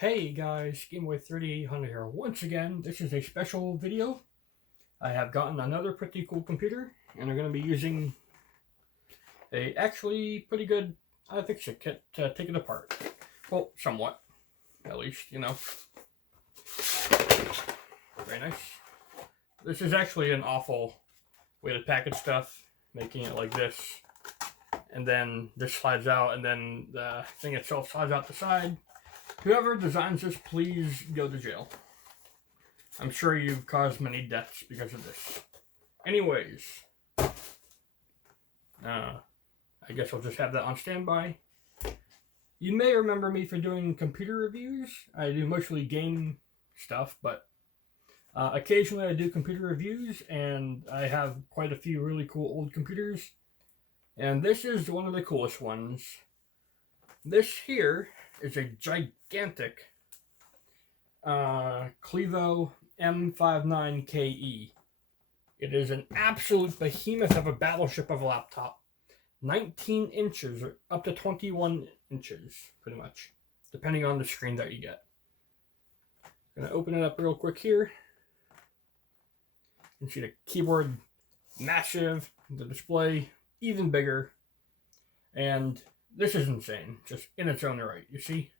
Hey guys, GameWay3800 here. Once again, this is a special video. I have gotten another pretty cool computer, and I'm going to be using a actually pretty good iFixit kit to take it apart. Well, somewhat, at least, you know. Very nice. This is actually an awful way to package stuff, making it like this. And then this slides out, and then the thing itself slides out the side. Whoever designs this, please go to jail. I'm sure you've caused many deaths because of this. Anyways, I guess I'll just have that on standby. You may remember me for doing computer reviews. I do mostly game stuff, but occasionally I do computer reviews, and I have quite a few really cool old computers. And this is one of the coolest ones. This here is a gigantic Clevo M590KE. It is an absolute behemoth of a battleship of a laptop. 19 inches, or up to 21 inches, pretty much, depending on the screen that you get. I'm going to open it up real quick here. You can see the keyboard, massive, the display, even bigger, and this is insane, just in its own right, you see?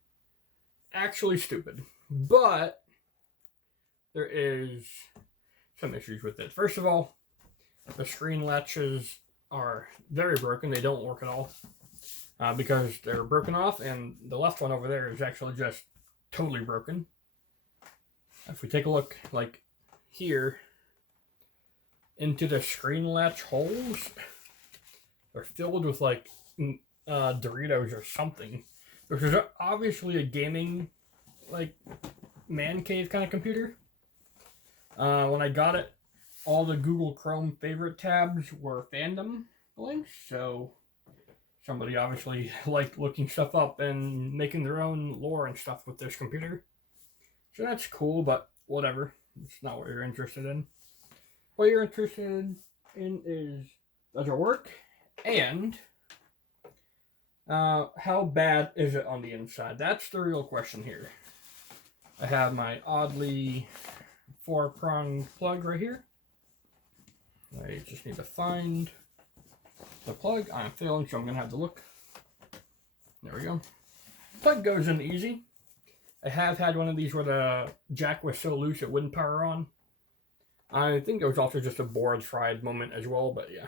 Actually stupid. But there is some issues with it. First of all, the screen latches are very broken. They don't work at all because they're broken off, and the left one over there is actually just totally broken. If we take a look, like here, into the screen latch holes, they're filled with like Doritos or something. This is obviously a gaming, like, man cave kind of computer. When I got it, all the Google Chrome favorite tabs were fandom links, so somebody obviously liked looking stuff up and making their own lore and stuff with this computer. So that's cool, but whatever. It's not what you're interested in. What you're interested in is, does it work? And how bad is it on the inside? That's the real question here. I have my oddly four-pronged plug right here. I just need to find the plug. I'm failing, so I'm going to have to look. There we go. Plug goes in easy. I have had one of these where the jack was so loose it wouldn't power on. I think it was also just a board fried moment as well, but yeah.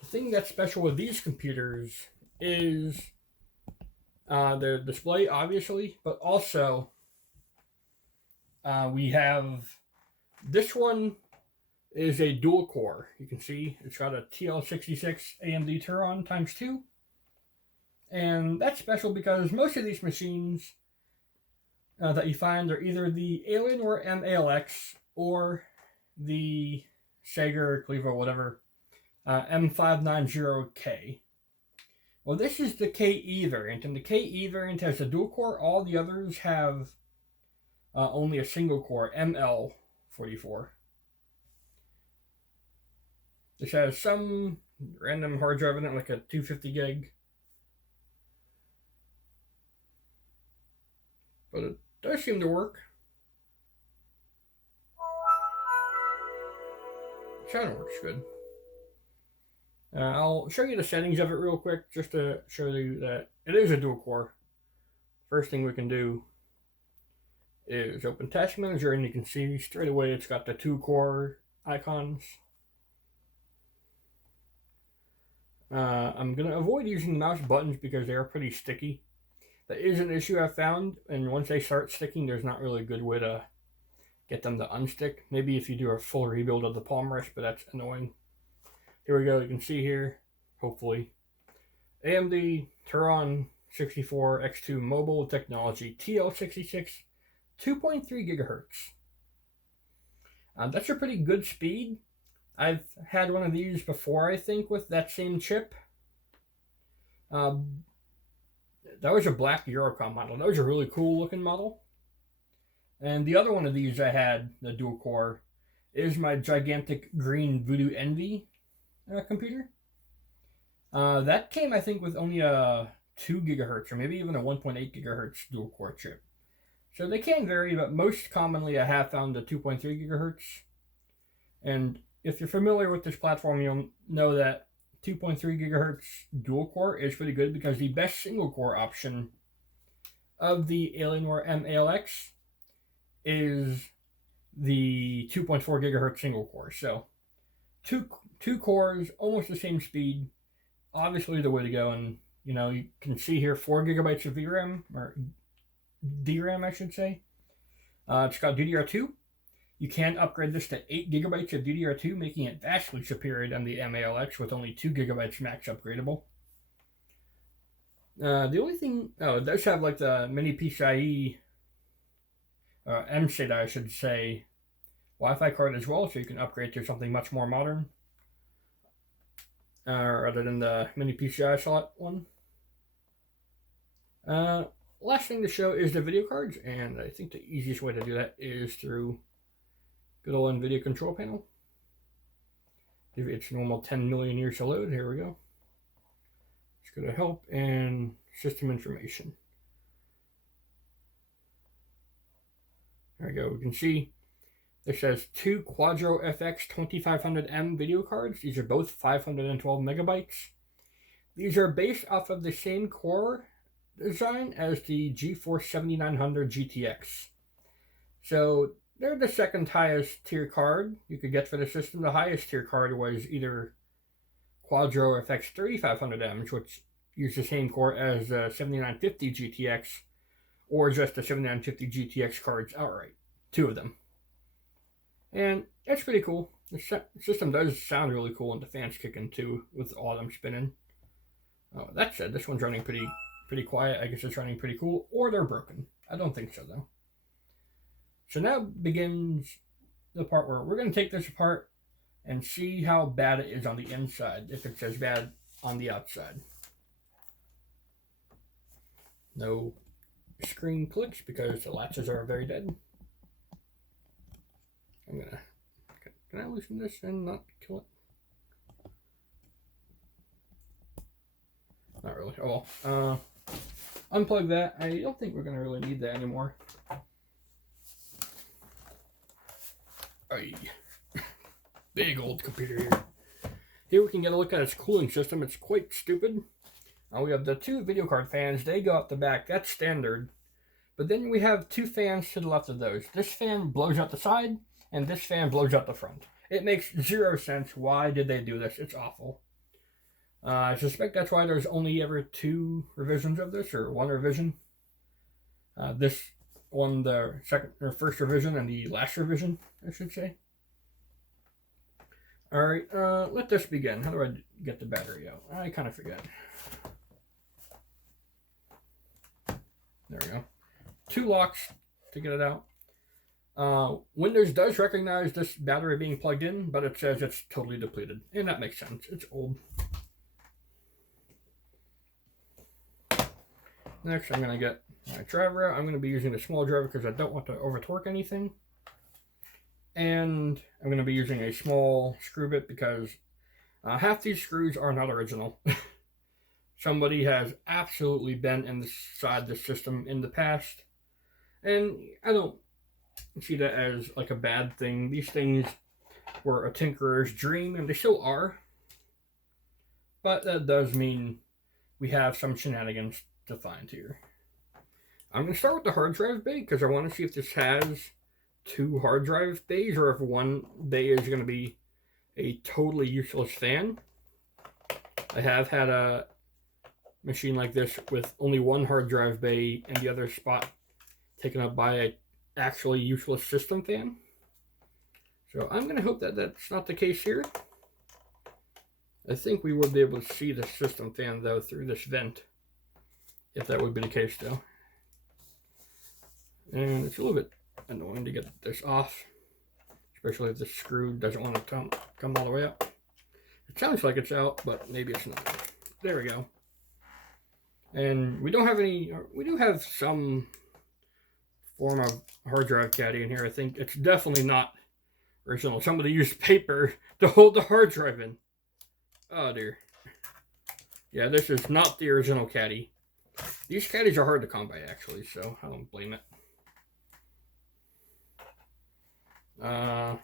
The thing that's special with these computers is the display, obviously, but also we have this one is a dual core. You can see it's got a TL66 AMD Turon ×2, and that's special because most of these machines that you find are either the Alienware MALX or the Sega Clevo, whatever, M590K. Well, this is the KE variant, and the KE variant has a dual core. All the others have only a single core, ML44. This has some random hard drive in it, like a 250 gig. But it does seem to work. Sound works good. I'll show you the settings of it real quick, just to show you that it is a dual core. First thing we can do is open Task Manager, and you can see straight away it's got the 2 core icons. I'm going to avoid using the mouse buttons because they are pretty sticky. That is an issue I've found, and once they start sticking, there's not really a good way to get them to unstick. Maybe if you do a full rebuild of the palm rest, but that's annoying. Here we go, you can see here, hopefully, AMD Turon 64 X2 mobile technology, TL66, 2.3 gigahertz. That's a pretty good speed. I've had one of these before, I think, with that same chip. That was a black Eurocom model. That was a really cool looking model. And the other one of these I had, the dual core, is my gigantic green Voodoo Envy computer. That came, I think, with only a 2 gigahertz or maybe even a 1.8 gigahertz dual core chip. So they can vary, but most commonly I have found the 2.3 gigahertz. And if you're familiar with this platform, you'll know that 2.3 gigahertz dual core is pretty good because the best single core option of the Alienware MALX is the 2.4 gigahertz single core. So two cores, almost the same speed, obviously the way to go. And you can see here 4 gigabytes of VRAM, or DRAM I should say. It's got DDR2. You can upgrade this to 8 gigabytes of DDR2, making it vastly superior than the MALX with only 2 gigabytes max upgradable. The only thing, it does have like the mini PCIe, MSATA I should say, Wi-Fi card as well, so you can upgrade to something much more modern, rather than the mini PCI slot one. Last thing to show is the video cards, and I think the easiest way to do that is through good old NVIDIA control panel. Give it its normal 10 million years to load. Here we go. Let's go to help and system information. There we go. We can see this says 2 Quadro FX 2500M video cards. These are both 512 megabytes. These are based off of the same core design as the GeForce 7900 GTX. So they're the second highest tier card you could get for the system. The highest tier card was either Quadro FX 3500M, which used the same core as the 7950 GTX, or just the 7950 GTX cards outright. 2 of them. And that's pretty cool. The system does sound really cool, and the fans kicking too with all them spinning. That said, this one's running pretty quiet. I guess it's running pretty cool, or they're broken. I don't think so though. So now begins the part where we're going to take this apart and see how bad it is on the inside, if it's as bad on the outside. No screen clicks because the latches are very dead. Can I loosen this and not kill it? Not really. Oh well. Unplug that. I don't think we're going to really need that anymore. Big old computer here. Here we can get a look at its cooling system. It's quite stupid. We have the 2 video card fans. They go up the back. That's standard. But then we have 2 fans to the left of those. This fan blows out the side, and this fan blows out the front. It makes 0 sense. Why did they do this? It's awful. I suspect that's why there's only ever 2 revisions of this, or 1 revision. This one, the second or first revision, and the last revision, I should say. Alright, let this begin. How do I get the battery out? I kind of forget. There we go. 2 locks to get it out. Windows does recognize this battery being plugged in, but it says it's totally depleted. And that makes sense. It's old. Next, I'm going to get my driver out. I'm going to be using the small driver because I don't want to over torque anything. And I'm going to be using a small screw bit because half these screws are not original. Somebody has absolutely bent inside the system in the past. And I don't see that as like a bad thing. These things were a tinkerer's dream, and they still are. But that does mean we have some shenanigans to find here. I'm going to start with the hard drive bay because I want to see if this has 2 hard drive bays, or if one bay is going to be a totally useless fan. I have had a machine like this with only 1 hard drive bay and the other spot taken up by an actually useless system fan. So I'm going to hope that that's not the case here. I think we would be able to see the system fan though through this vent, if that would be the case though. And it's a little bit annoying to get this off, especially if the screw doesn't want to come all the way up. It sounds like it's out, but maybe it's not. There we go. And we don't have any, we do have some form of hard drive caddy in here. I think it's definitely not original. Somebody used paper to hold the hard drive in. Oh dear. Yeah, this is not the original caddy. These caddies are hard to come by, actually, so I don't blame it. The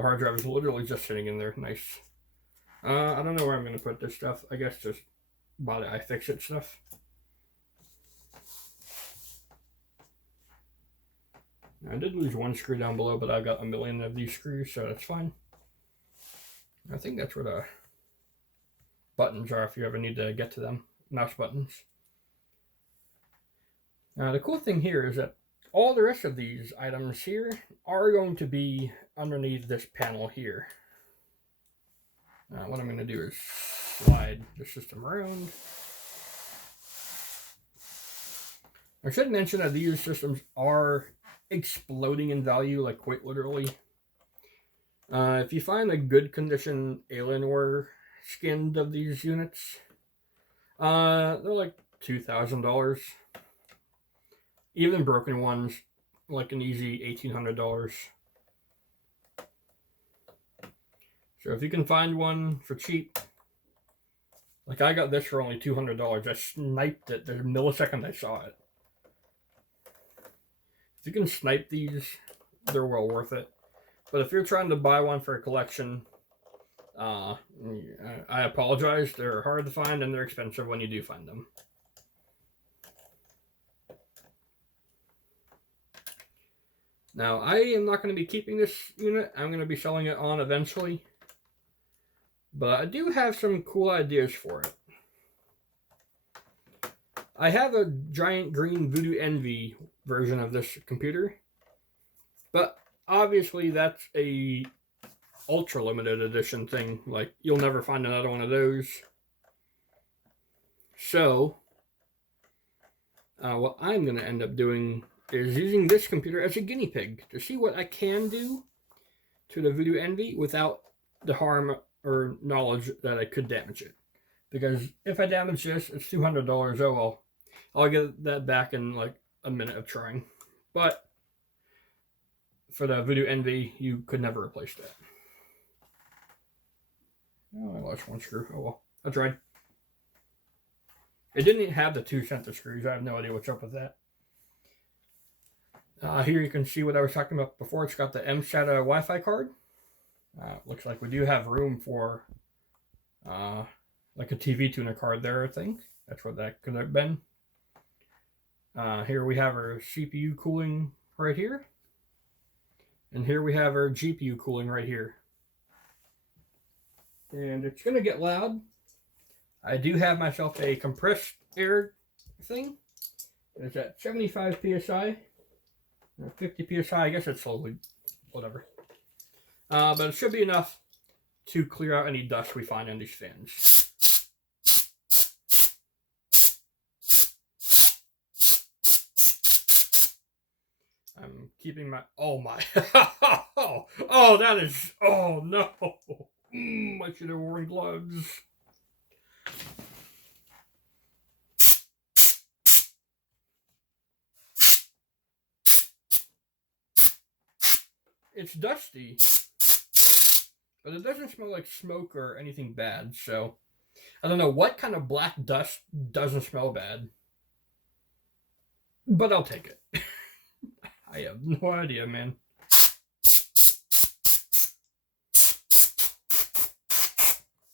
hard drive is literally just sitting in there. Nice. I don't know where I'm going to put this stuff. I guess just bought it, iFixit stuff. I did lose one screw down below, but I've got a million of these screws, so that's fine. I think that's where the buttons are if you ever need to get to them. Mouse buttons. Now, the cool thing here is that all the rest of these items here are going to be underneath this panel here. What I'm going to do is slide the system around. I should mention that these systems are exploding in value, like quite literally. If you find a good condition Alienware skinned of these units, they're like $2,000. Even broken ones, like an easy $1,800. So if you can find one for cheap, like I got this for only $200. I sniped it the millisecond I saw it. If you can snipe these, they're well worth it. But if you're trying to buy one for a collection, I apologize. They're hard to find and they're expensive when you do find them. Now, I am not going to be keeping this unit. I'm going to be selling it on eventually. But I do have some cool ideas for it. I have a giant green Voodoo Envy version of this computer. But obviously that's a ultra limited edition thing. Like, you'll never find another one of those. So, what I'm going to end up doing is using this computer as a guinea pig to see what I can do to the Voodoo Envy without the harm or knowledge that I could damage it. Because if I damage this, it's $200. Oh well, I'll get that back in like a minute of trying. But for the Voodoo Envy, you could never replace that. Oh, I lost one screw. Oh well, I tried. It didn't even have the 2 center screws. I have no idea what's up with that. Here you can see what I was talking about before. It's got the MSATA Wi-Fi card. Looks like we do have room for like a TV tuner card there, I think. That's what that could have been. Here we have our CPU cooling right here. And here we have our GPU cooling right here. And it's going to get loud. I do have myself a compressed air thing. It's at 75 PSI. 50 PSI, I guess it's slowly, whatever. But it should be enough to clear out any dust we find in these fans. I'm keeping my, oh my, oh, that is, oh no. I should have worn gloves. It's dusty, but it doesn't smell like smoke or anything bad, so I don't know what kind of black dust doesn't smell bad, but I'll take it. I have no idea, man.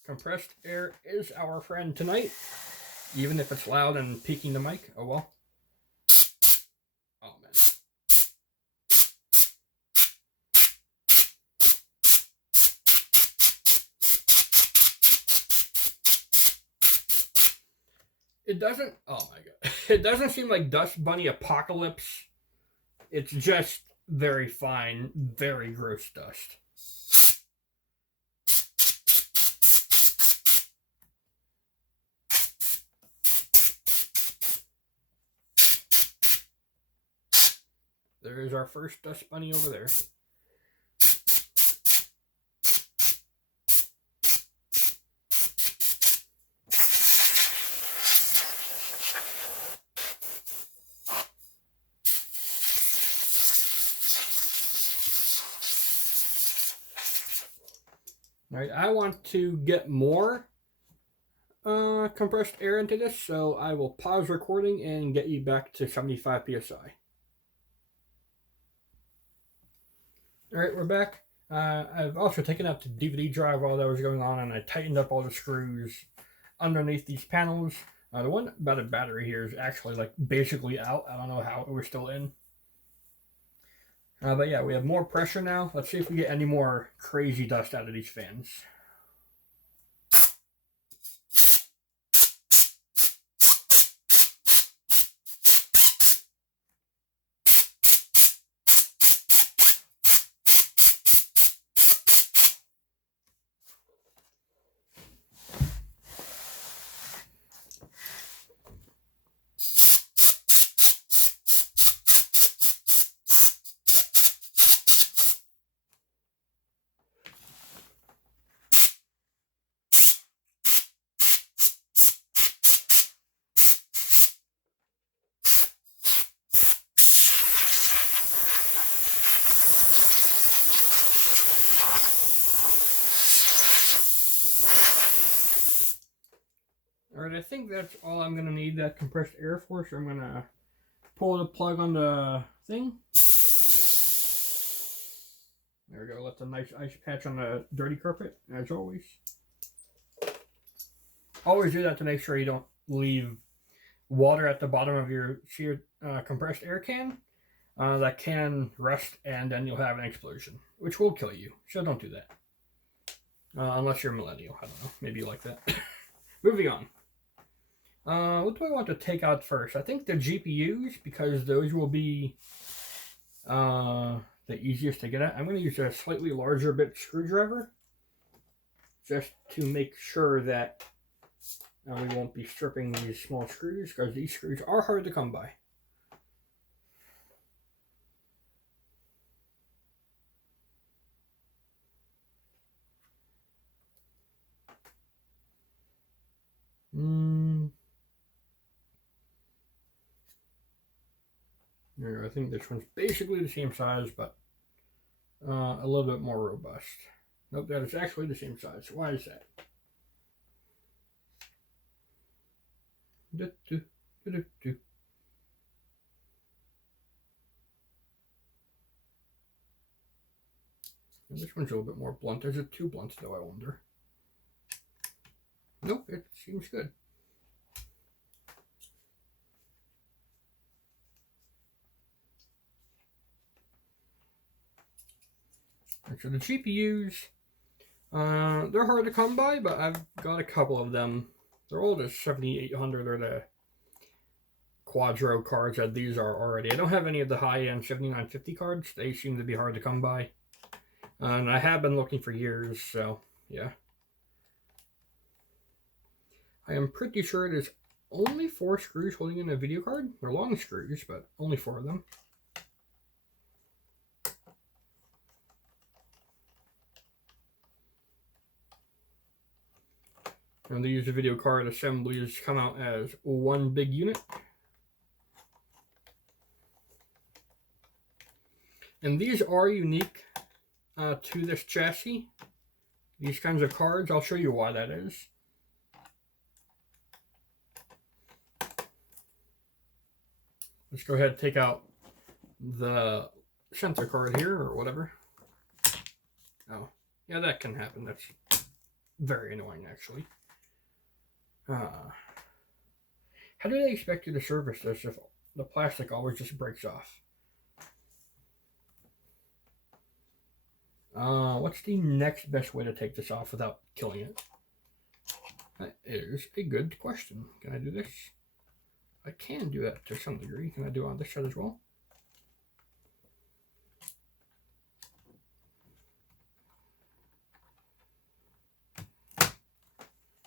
Compressed air is our friend tonight, even if it's loud and peaking the mic. Oh well. Oh man. It doesn't, oh my god. It doesn't seem like Dust Bunny Apocalypse. It's just very fine, very gross dust. There's our first Dust Bunny over there. Right, I want to get more compressed air into this, so I will pause recording and get you back to 75 psi. Alright, we're back. I've also taken out the DVD drive while that was going on, and I tightened up all the screws underneath these panels. The one about the battery here is actually like basically out. I don't know how it was still in. But yeah, we have more pressure now. Let's see if we get any more crazy dust out of these fans. Alright, I think that's all I'm going to need that compressed air for, so I'm going to pull the plug on the thing. There we go, left a nice ice patch on the dirty carpet, as always. Always do that to make sure you don't leave water at the bottom of your compressed air can. That can rust and then you'll have an explosion, which will kill you, so don't do that. Unless you're a millennial, I don't know, maybe you like that. Moving on. What do I want to take out first? I think the GPUs, because those will be the easiest to get at. I'm going to use a slightly larger bit screwdriver just to make sure that we won't be stripping these small screws, because these screws are hard to come by. I think this one's basically the same size, but a little bit more robust. Nope, that is actually the same size. Why is that? And this one's a little bit more blunt. Is it too blunt, though, I wonder? Nope, it seems good. So the GPUs, they're hard to come by, but I've got a couple of them. They're all the 7800 or the Quadro cards that these are already. I don't have any of the high-end 7950 cards. They seem to be hard to come by. And I have been looking for years, so yeah. I am pretty sure there's only 4 screws holding in a video card. They're long screws, but only 4 of them. And they use the video card assemblies come out as one big unit. And these are unique to this chassis. These kinds of cards, I'll show you why that is. Let's go ahead and take out the center card here, or whatever. Oh, yeah, that can happen. That's very annoying, actually. How do they expect you to service this if the plastic always just breaks off? What's the next best way to take this off without killing it? That is a good question. Can I do this? I can do that to some degree. Can I do it on this side as well?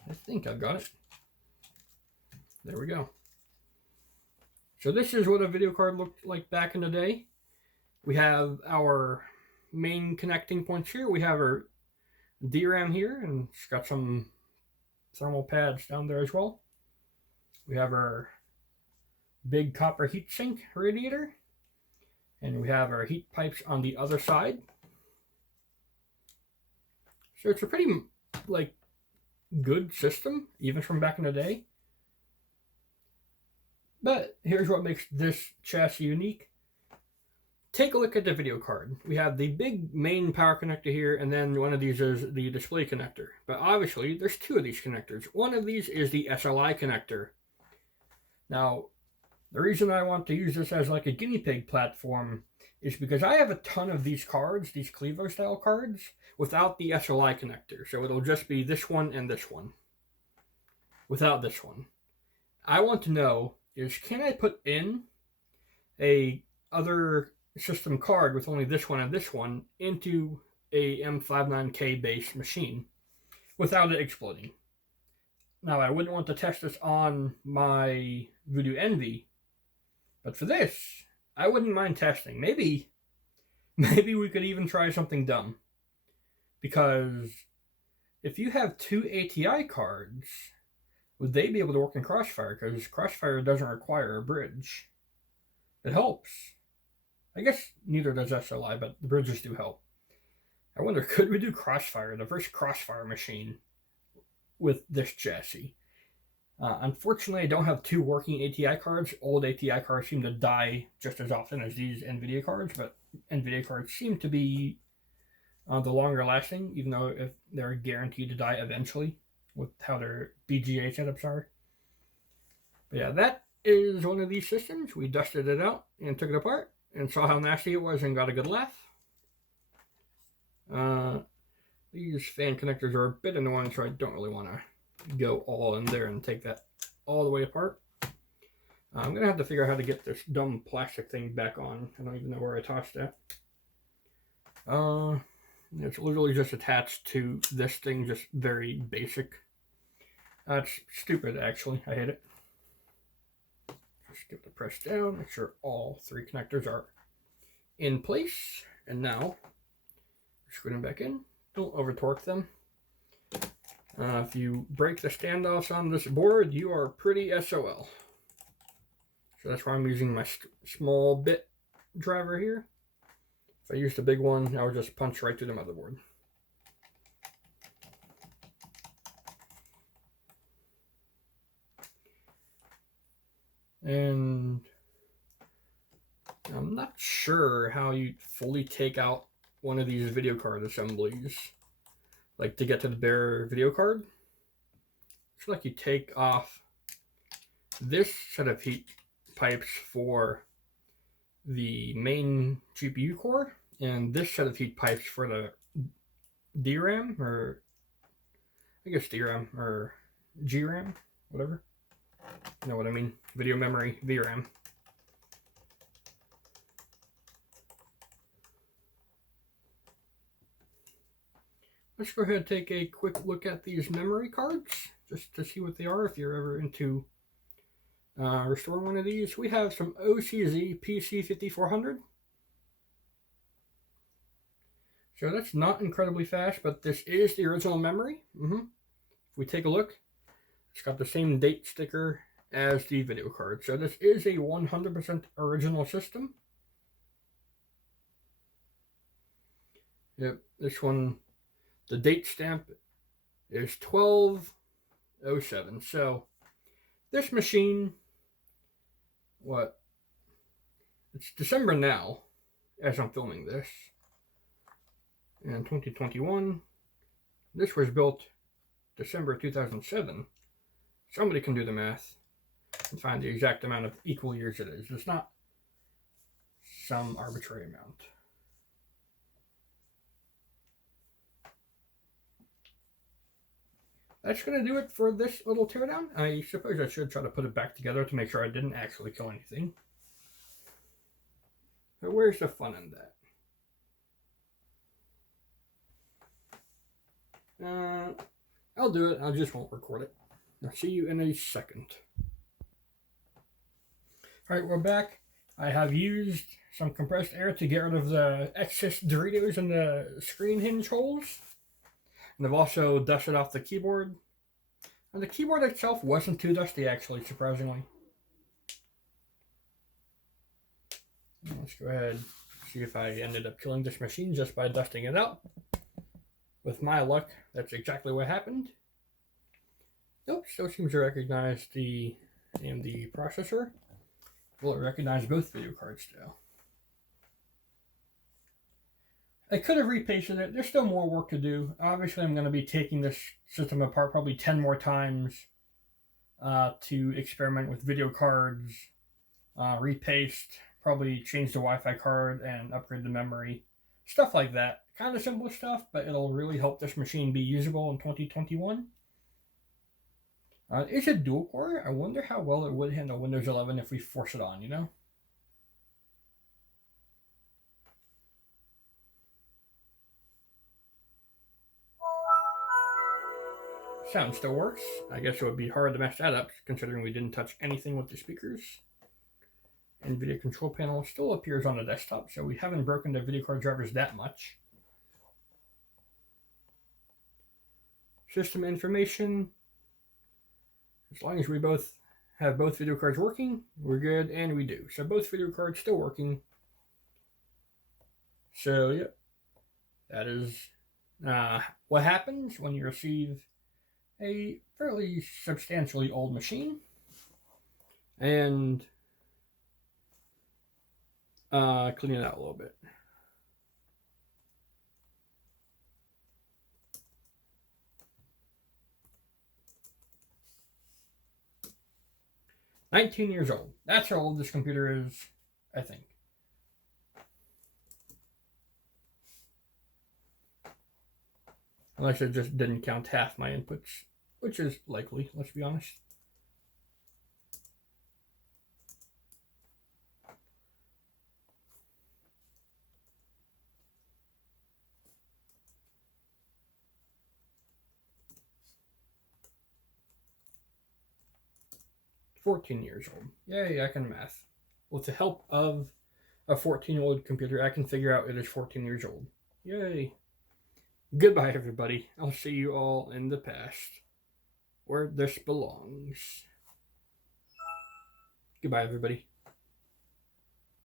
I think I've got it. There we go. So this is what a video card looked like back in the day. We have our main connecting points here. We have our DRAM here, and it's got some thermal pads down there as well. We have our big copper heatsink radiator, and we have our heat pipes on the other side. So it's a pretty, like, good system, even from back in the day. But here's what makes this chassis unique. Take a look at the video card. We have the big main power connector here, and then one of these is the display connector. But obviously, there's two of these connectors. One of these is the SLI connector. Now, the reason I want to use this as like a guinea pig platform is because I have a ton of these cards, these Clevo style cards, without the SLI connector. So it'll just be this one and this one, without this one. I want to know is, can I put in a other system card with only this one and this one into a M59K based machine without it exploding? Now, I wouldn't want to test this on my Voodoo Envy, but for this, I wouldn't mind testing. Maybe we could even try something dumb. Because if you have two ATI cards, would they be able to work in Crossfire? Because Crossfire doesn't require a bridge. It helps. I guess neither does SLI, but the bridges do help. I wonder, could we do Crossfire, the first Crossfire machine, with this chassis? Unfortunately, I don't have two working ATI cards. Old ATI cards seem to die just as often as these NVIDIA cards, but NVIDIA cards seem to be the longer lasting, even though if they're guaranteed to die eventually with how their BGA setups are. But yeah, that is one of these systems. We dusted it out and took it apart and saw how nasty it was and got a good laugh. These fan connectors are a bit annoying, so I don't really want to go all in there and take that all the way apart. I'm going to have to figure out how to get this dumb plastic thing back on. I don't even know where I tossed that. It's literally just attached to this thing, just very basic. It's stupid, actually. I hate it. Just give it a press down, make sure all three connectors are in place. And now, screw them back in. Don't over torque them. If you break the standoffs on this board, you are pretty SOL. So that's why I'm using my small bit driver here. If I used a big one, I would just punch right through the motherboard. And I'm not sure how you fully take out one of these video card assemblies, like to get to the bare video card. It's like you take off this set of heat pipes for the main GPU core and this set of heat pipes for the DRAM, or I guess DRAM or GRAM, whatever. You know what I mean? Video memory, VRAM. Let's go ahead and take a quick look at these memory cards, just to see what they are if you're ever into restoring one of these. We have some OCZ PC5400. So that's not incredibly fast, but this is the original memory. If we take a look, it's got the same date sticker as the video card. So this is a 100% original system. Yep, this one, the date stamp is 12/07. So this machine, it's December now, as I'm filming this. In 2021, this was built December 2007. Somebody can do the math and find the exact amount of equal years it is. It's not some arbitrary amount. That's going to do it for this little teardown. I suppose I should try to put it back together to make sure I didn't actually kill anything. But where's the fun in that? I'll do it. I just won't record it. I'll see you in a second. Alright, we're back. I have used some compressed air to get rid of the excess Doritos in the screen hinge holes. And I've also dusted off the keyboard. And the keyboard itself wasn't too dusty, actually, surprisingly. Let's go ahead and see if I ended up killing this machine just by dusting it out. With my luck, that's exactly what happened. Nope, still seems to recognize the AMD processor. Will it recognize both video cards still? I could have repasted it. There's still more work to do. Obviously, I'm going to be taking this system apart probably 10 more times to experiment with video cards, repaste, probably change the Wi-Fi card and upgrade the memory. Stuff like that. Kind of simple stuff, but it'll really help this machine be usable in 2021. It's a dual core. I wonder how well it would handle Windows 11 if we force it on, you know? Sound still works. I guess it would be hard to mess that up considering we didn't touch anything with the speakers. NVIDIA control panel still appears on the desktop, so we haven't broken the video card drivers that much. System information. As long as we both have both video cards working, we're good, and we do. So both video cards still working. So, yep. That is what happens when you receive a fairly substantially old machine. And clean it out a little bit. "19 years old. That's how old this computer is, I think. Unless it just didn't count half my inputs, which is likely, let's be honest. "14 years old. Yay, I can math. With the help of a 14-year-old computer, I can figure out it is 14 years old. Yay. Goodbye, everybody. I'll see you all in the past, where this belongs. Goodbye, everybody.